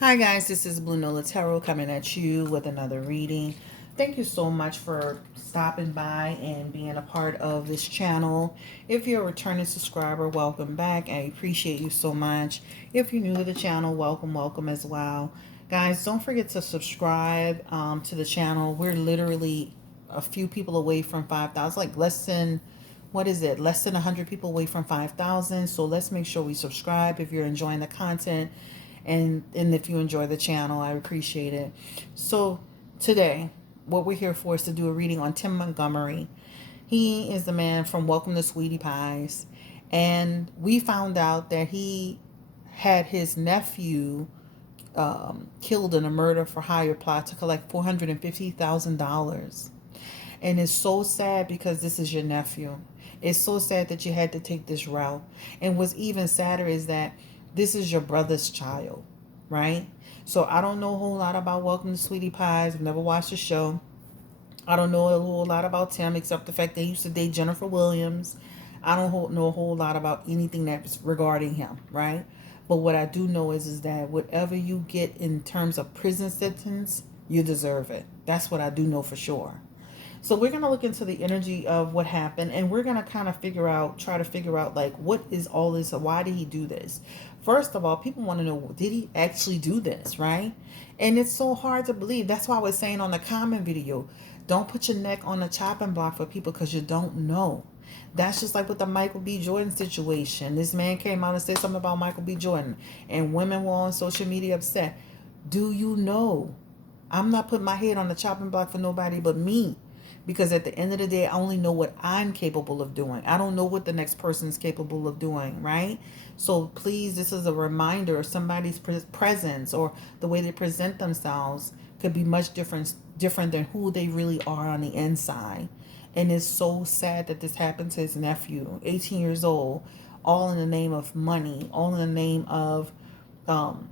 Hi guys, this is Blue Nola Tarot coming at you with another reading. Thank you so much for stopping by and being a part of this channel. If you're a returning subscriber, welcome back. I appreciate you so much. If you're new to the channel, welcome as well. Guys, don't forget to subscribe to the channel. We're literally a few people away from 5,000, like less than, what is it? Less than 100 people away from 5,000. So let's make sure we subscribe if you're enjoying the content. And if you enjoy the channel, I appreciate it. So today, what we're here for is to do a reading on Tim Montgomery. He is the man from Welcome to Sweetie Pies. And we found out that he had his nephew killed in a murder for hire plot to collect $450,000. And it's so sad because this is your nephew. It's so sad that you had to take this route. And what's even sadder is that this is your brother's child, right? So I don't know a whole lot about Welcome to Sweetie Pies. I've never watched the show. I don't know a whole lot about Tim except the fact that he used to date Jennifer Williams. I don't know a whole lot about anything that's regarding him, right? But what I do know is that whatever you get in terms of prison sentence, you deserve it. That's what I do know for sure. So we're going to look into the energy of what happened, and we're going to kind of try to figure out like what is all this, why did he do this? First of all, people want to know, did he actually do this, right? And it's so hard to believe. That's why I was saying on the comment video, don't put your neck on the chopping block for people because you don't know. That's just like with the Michael B. Jordan situation. This man came out and said something about Michael B. Jordan, and women were on social media upset. Do you know? I'm not putting my head on the chopping block for nobody but me. Because at the end of the day, I only know what I'm capable of doing. I don't know what the next person is capable of doing, right? So please, this is a reminder, somebody's presence or the way they present themselves could be much different than who they really are on the inside. And it's so sad that this happened to his nephew, 18 years old, all in the name of money, all in the name um,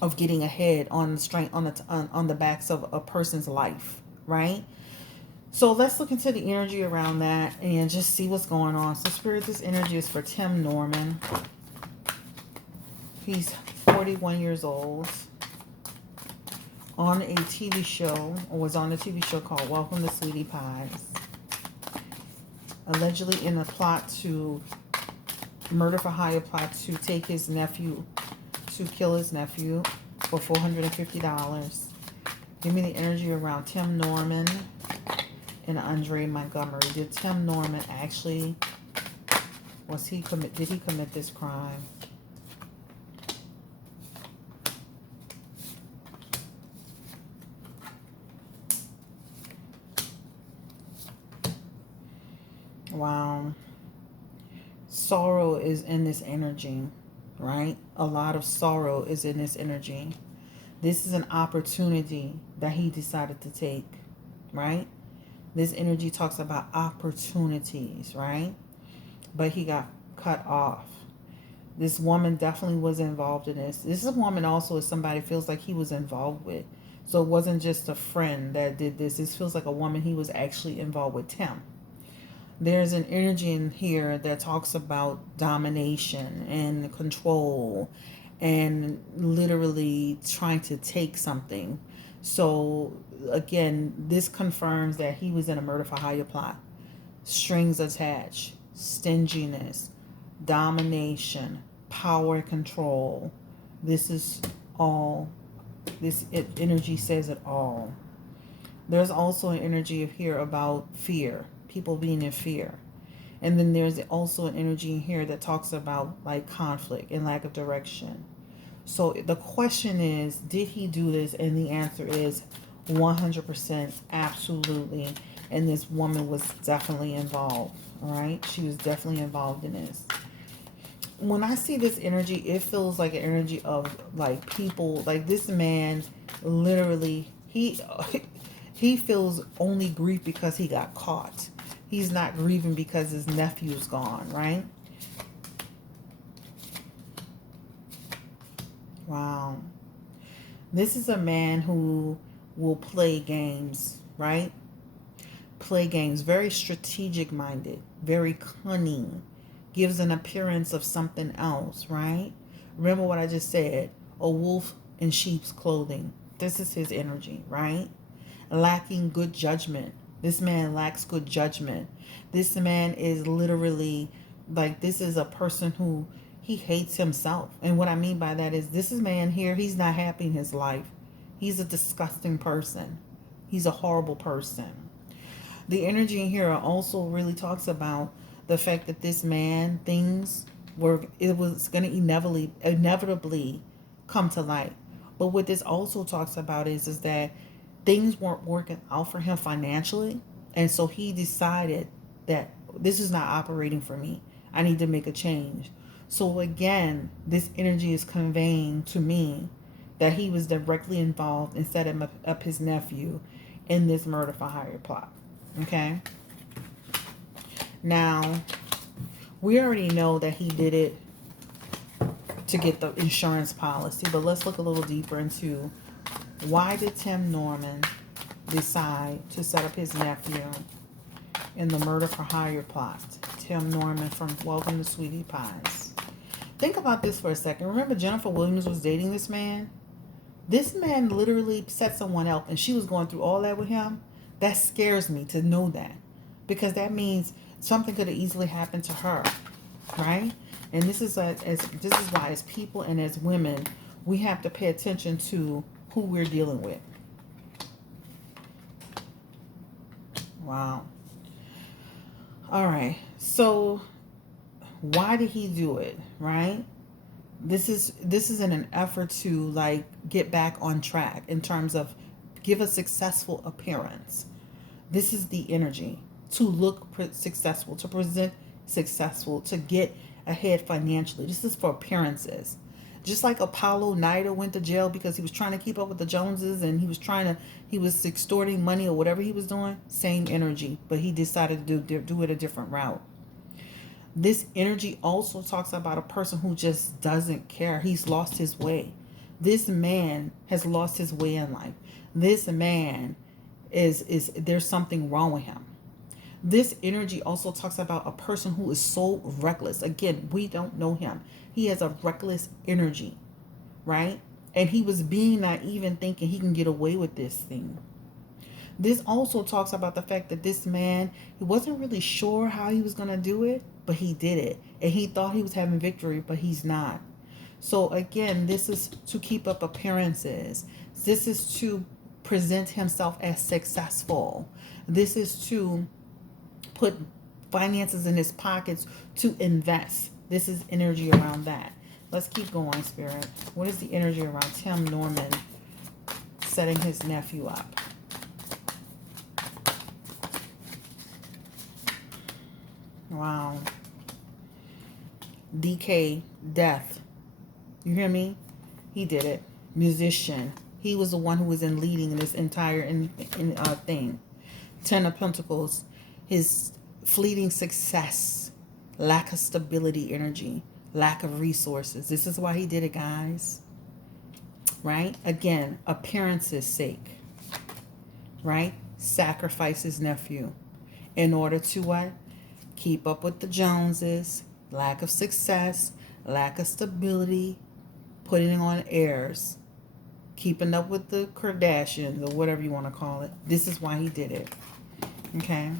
of getting ahead on the strength on the backs of a person's life, right? So let's look into the energy around that and just see what's going on. So Spirit, this energy is for Tim Norman. He's 41 years old, on a TV show, or was on a TV show called Welcome to Sweetie Pies. Allegedly in a plot to murder for hire plot to take his nephew, to kill his nephew for $450. Give me the energy around Tim Norman and Andre Montgomery. Did Tim Norman actually, did he commit this crime? Wow. Sorrow is in this energy, right? A lot of sorrow is in this energy. This is an opportunity that he decided to take, right? This energy talks about opportunities, right? But he got cut off. This woman definitely was involved in this. This woman also is somebody feels like he was involved with. So it wasn't just a friend that did this. This feels like a woman he was actually involved with Tim. There's an energy in here that talks about domination and control and literally trying to take something. So again, this confirms that he was in a murder for hire plot. Strings attached, stinginess, domination, power and control. This is all, energy says it all. There's also an energy of here about fear, people being in fear. And then there's also an energy in here that talks about like conflict and lack of direction. So the question is, did he do this? And the answer is 100% absolutely. And this woman was definitely involved, all right? She was definitely involved in this. When I see this energy, it feels like an energy of like people, like this man literally, he feels only grief because he got caught. He's not grieving because his nephew's gone, right? Wow. This is a man who will play games, right? Play games, very strategic minded, very cunning, gives an appearance of something else, right? Remember what I just said, a wolf in sheep's clothing. This is his energy, right? Lacking good judgment. This man lacks good judgment. This man is literally like, this is a person who he hates himself. And what I mean by that is, this is man here, he's not happy in his life. He's a disgusting person. He's a horrible person. The energy in here also really talks about the fact that this man, it was going to inevitably come to light. But what this also talks about is that things weren't working out for him financially. And so he decided that this is not operating for me. I need to make a change. So again, this energy is conveying to me that he was directly involved in setting up his nephew in this murder for hire plot. Okay? Now, we already know that he did it to get the insurance policy, but let's look a little deeper into why did Tim Norman decide to set up his nephew in the murder for hire plot. Tim Norman from Welcome to Sweetie Pies. Think about this for a second. Remember Jennifer Williams was dating this man? This man literally set someone up and she was going through all that with him. That scares me to know that, because that means something could have easily happened to her, right? And this is why as people and as women, we have to pay attention to who we're dealing with. Wow. All right. So why did he do it, right? This is in an effort to like get back on track in terms of give a successful appearance. This is the energy to look successful, to present successful, to get ahead financially. This is for appearances. Just like Apollo Nida went to jail because he was trying to keep up with the Joneses and he was extorting money or whatever he was doing. Same energy, but he decided to do it a different route. This energy also talks about a person who just doesn't care. He's lost his way. This man has lost his way in life. This man there's something wrong with him. This energy also talks about a person who is so reckless. Again, we don't know him. He has a reckless energy, right? And he was being naive and thinking he can get away with this thing. This also talks about the fact that this man, he wasn't really sure how he was going to do it, but he did it. And he thought he was having victory, but he's not. So again, this is to keep up appearances. This is to present himself as successful. This is to put finances in his pockets to invest. This is energy around that. Let's keep going, Spirit. What is the energy around Tim Norman setting his nephew up? Wow. Decay, death. You hear me? He did it. Musician. He was the one who was in leading this entire thing. Ten of Pentacles. His fleeting success. Lack of stability energy. Lack of resources. This is why he did it, guys. Right? Again, appearance's sake. Right? Sacrifice his nephew. In order to what? Keep up with the Joneses. Lack of success. Lack of stability. Putting on airs. Keeping up with the Kardashians or whatever you want to call it. This is why he did it. Okay?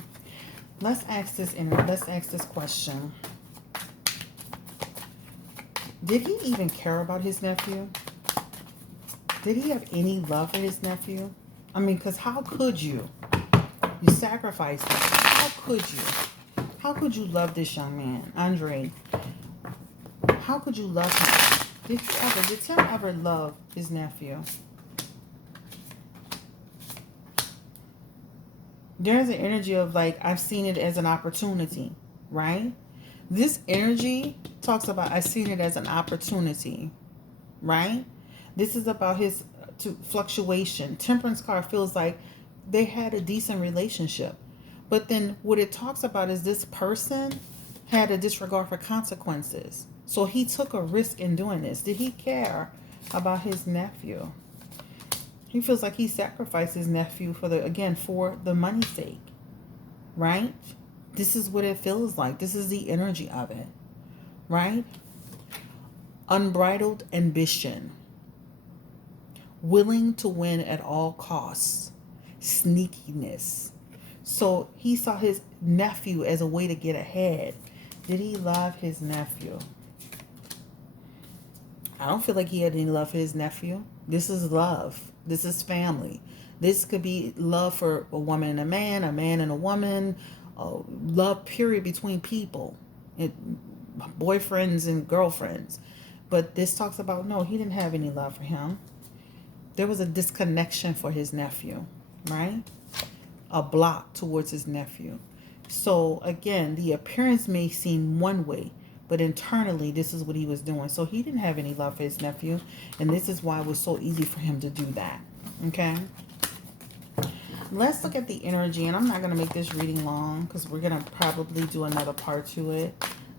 Let's ask this question. Did he even care about his nephew? Did he have any love for his nephew? I mean, because how could you? You sacrificed him. How could you? How could you love this young man? Andre, how could you love him? Did Tim ever love his nephew? There's an energy of like, I've seen it as an opportunity, right? This energy talks about, I've seen it as an opportunity, right? This is about his fluctuation. Temperance card feels like they had a decent relationship. But then what it talks about is this person had a disregard for consequences. So he took a risk in doing this. Did he care about his nephew? He feels like he sacrificed his nephew for the money's sake. Right? This is what it feels like. This is the energy of it. Right? Unbridled ambition. willing to win at all costs, sneakiness. So he saw his nephew as a way to get ahead. Did he love his nephew? I don't feel like he had any love for his nephew. This is love. This is family. This could be love for a woman and a man and a woman, love period between people, boyfriends and girlfriends. But this talks about, no, he didn't have any love for him. There was a disconnection for his nephew, right? A block towards his nephew. So again, the appearance may seem one way, but internally, this is what he was doing. So he didn't have any love for his nephew. And this is why it was so easy for him to do that. Okay. Let's look at the energy. And I'm not going to make this reading long because we're going to probably do another part to it.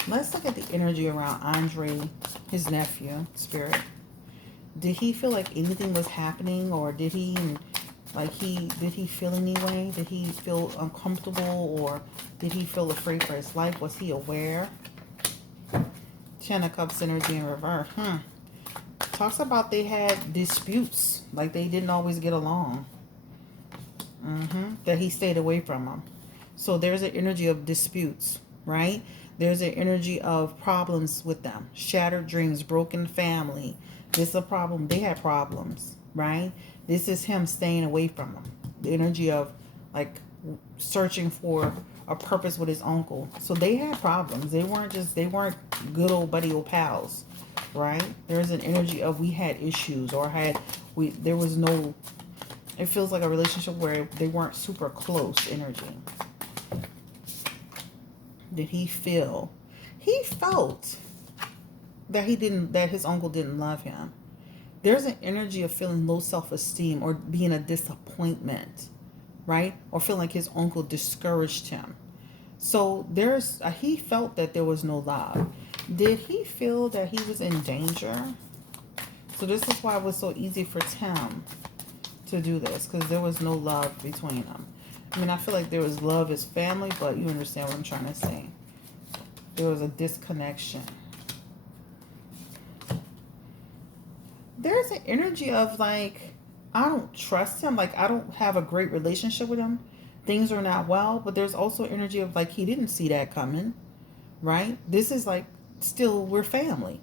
Let's look at the energy around Andre, his nephew, Spirit. Did he feel like anything was happening, or did he feel any way? Did he feel uncomfortable, or did he feel afraid for his life? Was he aware? Ten of Cups energy in reverse. Talks about they had disputes, like they didn't always get along. That he stayed away from them. So there's an energy of disputes, right? There's an energy of problems with them. Shattered dreams, broken family. This is a problem. They had problems, right? This is him staying away from them. The energy of like searching for a purpose with his uncle. So they had problems. They weren't good old buddy old pals, right? There's an energy of we had issues, or there was no, it feels like a relationship where they weren't super close energy. Did he feel? He felt that his uncle didn't love him. There's an energy of feeling low self-esteem or being a disappointment, right? Or feeling like his uncle discouraged him. So he felt that there was no love. Did he feel that he was in danger? So this is why it was so easy for Tim to do this, because there was no love between them. I mean, I feel like there was love as family, but you understand what I'm trying to say. There was a disconnection. There's an energy of like, I don't trust him. Like, I don't have a great relationship with him. Things are not well, but there's also energy of like, he didn't see that coming, right? This is like, still, we're family.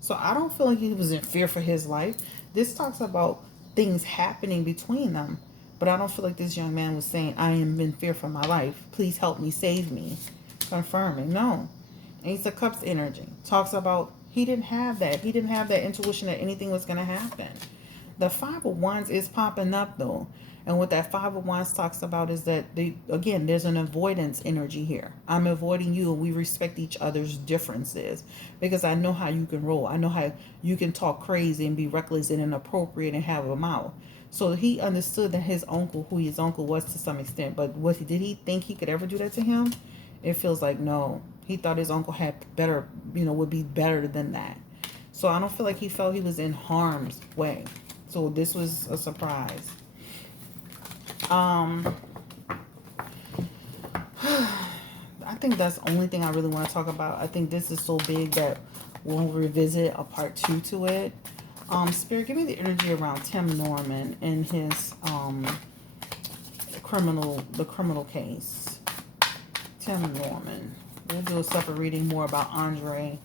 So I don't feel like he was in fear for his life. This talks about things happening between them. But I don't feel like this young man was saying, I am in fear for my life. Please help me, save me. Confirming. No. Ace of Cups energy. Talks about he didn't have that. He didn't have that intuition that anything was going to happen. The Five of Wands is popping up though. And what that Five of Wands talks about is that, there's an avoidance energy here. I'm avoiding you, and we respect each other's differences. Because I know how you can roll. I know how you can talk crazy and be reckless and inappropriate and have a mouth. So he understood that his uncle, who his uncle was to some extent, but did he think he could ever do that to him? It feels like no. He thought his uncle had better, would be better than that. So I don't feel like he felt he was in harm's way. So this was a surprise. I think that's the only thing I really want to talk about. I think this is so big that we'll revisit a part 2 to it. Spirit, give me the energy around Tim Norman and his criminal case. Tim Norman. We'll do a separate reading more about Andre.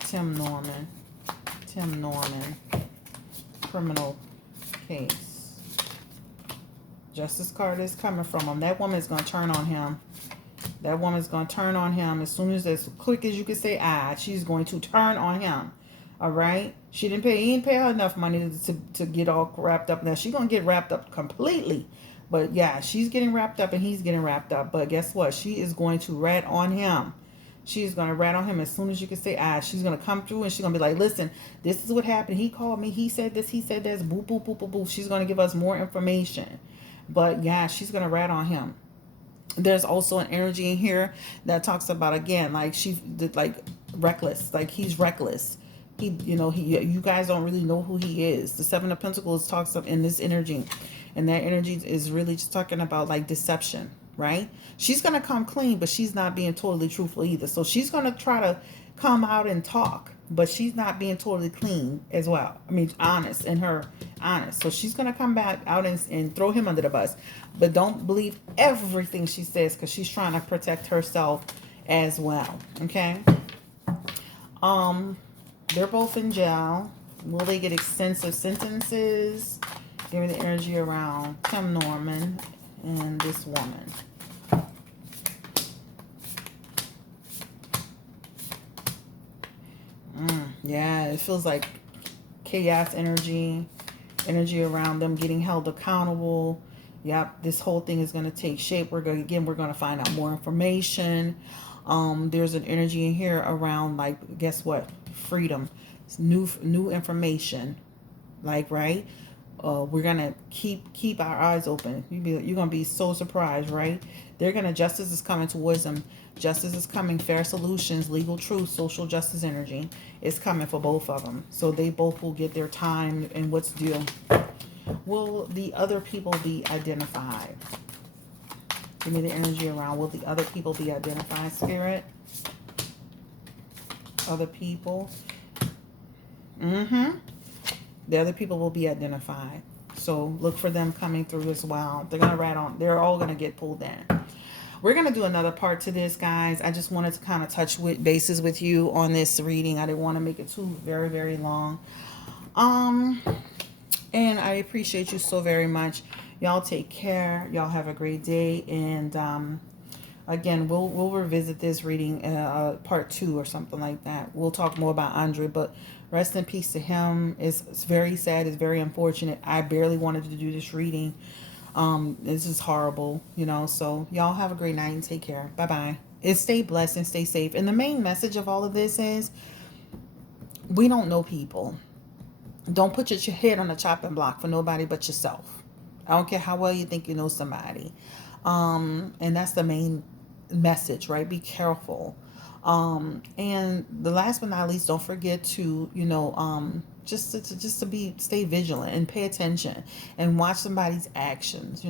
Tim Norman, criminal case. Justice card is coming from him. That woman's going to turn on him. That woman's going to turn on him as quick as you can say, she's going to turn on him. All right. He didn't pay her enough money to get all wrapped up. Now she's going to get wrapped up completely. But yeah, she's getting wrapped up and he's getting wrapped up. But guess what? She is going to rat on him. She's going to rat on him as soon as you can say, she's going to come through and she's going to be like, listen, this is what happened. He called me. He said this. He said this. Boop, boop, boop, boop, boop. She's going to give us more information. But yeah, she's going to rat on him. There's also an energy in here that talks about, again, like she did, like reckless, like he's reckless. You guys don't really know who he is. The Seven of Pentacles talks up in this energy, and that energy is really just talking about like deception, right? She's going to come clean, but she's not being totally truthful either. So she's going to try to come out and talk, but she's not being totally clean as well. I mean, honest in her honest. So she's going to come back out and throw him under the bus. But don't believe everything she says because she's trying to protect herself as well. Okay? Um, they're both in jail. Will they get extensive sentences? Give me the energy around Tim Norman and this woman. Yeah, it feels like chaos energy around them getting held accountable. Yep, this whole thing is going to take shape. We're going to find out more information. There's an energy in here around, like, guess what? Freedom. It's new information. Like, right? We're gonna keep our eyes open. You're gonna be so surprised, right? Justice is coming towards them. Justice is coming. Fair solutions, legal truth, social justice energy is coming for both of them. So they both will get their time and what's due. Will the other people be identified? Give me the energy around. Will the other people be identified, Spirit? Other people. The other people will be identified. So look for them coming through as well. They're going to ride on. They're all going to get pulled in. We're going to do another part to this, guys. I just wanted to kind of touch bases with you on this reading. I didn't want to make it too very, very long. And I appreciate you so very much. Y'all take care. Y'all have a great day. And again, we'll revisit this reading part 2 or something like that. We'll talk more about Andre, but rest in peace to him. It's very sad. It's very unfortunate. I barely wanted to do this reading. This is horrible, so y'all have a great night and take care. Bye-bye. And stay blessed and stay safe. And the main message of all of this is we don't know people. Don't put your head on the chopping block for nobody but yourself. I don't care how well you think you know somebody. And that's the main message, right? Be careful. And the last but not least, don't forget to, just to stay vigilant and pay attention and watch somebody's actions,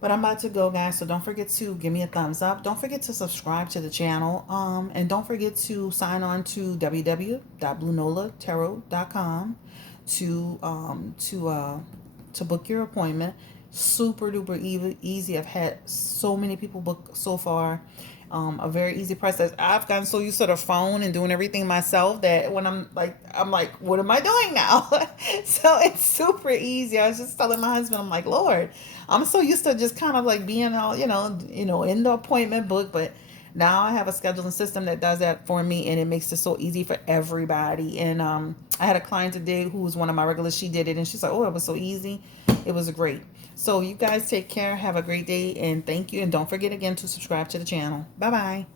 But I'm about to go, guys, so don't forget to give me a thumbs up. Don't forget to subscribe to the channel. And don't forget to sign on to www.bluenolatarot.com to book your appointment. Super duper easy. I've had so many people book so far. A very easy process. I've gotten so used to the phone and doing everything myself that when I'm like, what am I doing now? So it's super easy. I was just telling my husband, I'm like, Lord, I'm so used to just kind of like being all, in the appointment book, but now I have a scheduling system that does that for me, and it makes it so easy for everybody. And I had a client today who was one of my regulars. She did it, and she's like, oh, it was so easy. It was great. So you guys take care. Have a great day, and thank you. And don't forget again to subscribe to the channel. Bye-bye.